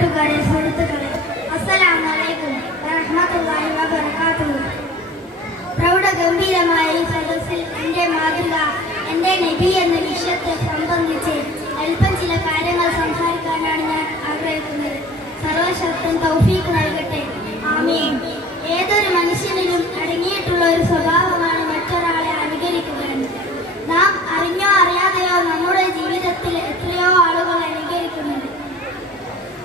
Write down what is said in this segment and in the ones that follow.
കൂട്ടുകാരെ, സുഹൃത്തുക്കളെ, അസ്സലാമു അലൈക്കും വറഹ്മത്തുള്ളാഹി വബറകാതുഹു. പ്രൗഢഗംഭീരമായ ഈ സദസ്സിൽ എൻ്റെ മാതൃക, എൻ്റെ നബി എന്ന വിഷയത്തെ സംബന്ധിച്ച് അല്പം ചില കാര്യങ്ങൾ സംസാരിക്കാനാണ് ഞാൻ ആഗ്രഹിക്കുന്നത്. സർവശക്തൻ തൗഫീഖ് നൽകട്ടെ, ആമീൻ. ഏതൊരു മനുഷ്യനിലും അടങ്ങിയിട്ടുള്ള ഒരു സ്വഭാവമാണ് മറ്റൊരാളെ അനുകരിക്കുക എന്നത്. നാം അറിഞ്ഞോ അറിയാതെയോ നമ്മുടെ ജീവിതത്തിൽ എത്രയോ ആളുകൾ അനുകരിക്കുന്നുണ്ട്.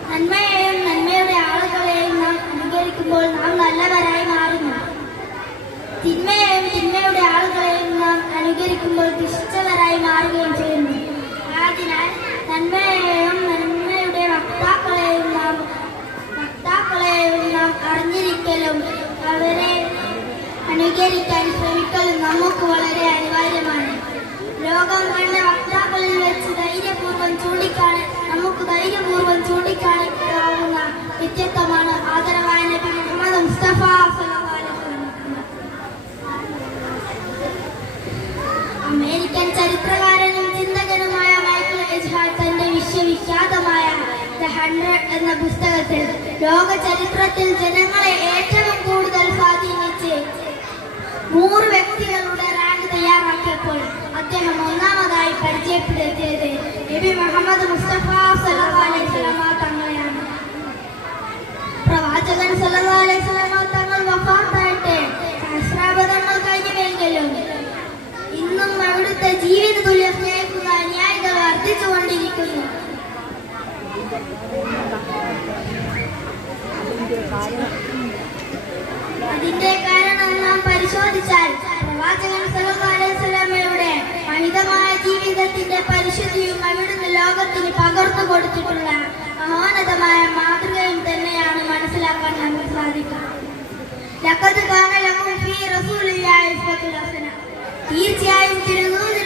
നന്മയെയും നന്മയുടെ ആളുകളെയും നാം അനുകരിക്കുമ്പോൾ നാം നല്ലവരായി മാറുന്നു. തിന്മയെയും തിന്മയുടെ ആളുകളെയും നാം അനുകരിക്കുമ്പോൾ ദുഷ്ടവരായി മാറുകയും ചെയ്യുന്നു. അതിനാൽ നന്മയെയും നന്മയുടെ വക്താക്കളെയും നാം അറിഞ്ഞിരിക്കലും അവരെ അനുകരിക്കാൻ ശ്രമിക്കലും നമുക്ക് വളരെ അനിവാര്യമാണ്. ലോകം കണ്ട വക്താക്കളിൽ വെച്ച് നമുക്ക് ധൈര്യപൂർവ്വം ചൂണ്ടിക്കാണിക്കാവുന്ന വ്യക്തിത്വമാണ് ആദരവായ നബി മുഹമ്മദ് മുസ്തഫ സല്ലല്ലാഹു അലൈഹി വസല്ലം. അമേരിക്കൻ ചരിത്രകാരനും ചിന്തകനുമായ മൈക്കിൾ എച്ച് ഹാർട്ട് തന്റെ വിശ്വവിഖ്യാതമായ ദ 100 എന്ന പുസ്തകത്തിൽ ലോക ചരിത്രത്തിൽ ജനങ്ങളെ ഏറ്റവും കൂടുതൽ സ്വാധീനിച്ച് 100 വ്യക്തികളുടെ റാങ്ക് തയ്യാറാക്കിയപ്പോൾ അദ്ദേഹം ഒന്നാമതായി പരിചയപ്പെടുത്തിയത് നബി മുഹമ്മദ് മുസ്തഫ സല്ലല്ലാഹു അലൈഹി വസല്ലം തങ്ങളെയാണ്. പ്രവാചകൻ സല്ലല്ലാഹു അലൈഹി വസല്ലം തങ്ങൾ വഫാത്തായിട്ട് സഹസ്രാബ്ദങ്ങൾ കഴിഞ്ഞുവെങ്കിലും ഇന്നും അവിടുത്തെ ജീവിത തുല്യ സ്നേഹിക്കുന്ന അനുയായികൾ വർദ്ധിച്ചുകൊണ്ടിരിക്കുന്നു. അതിന്റെ കാരണം നാം പരിശോധിച്ചാൽ പ്രവാചകൻ സല്ലല്ലാഹു അലൈഹി വസല്ലമയുടെ മഹിതമായ ജീവിതത്തിന്റെ പരിശുദ്ധിയും അവിടുന്ന് ലോകത്തിന് പകർന്നു കൊടുത്തിട്ടുള്ള മഹോന്നതമായ മാതൃകയും തന്നെയാണ് മനസ്സിലാക്കാൻ നമുക്ക് സാധിക്കും. ലഖദ് കാന ലക്കും ഫീ റസൂലില്ലാഹി ഉസ്വത്തുൻ ഹസന. തീർച്ചയായും തിരുദൂതൻ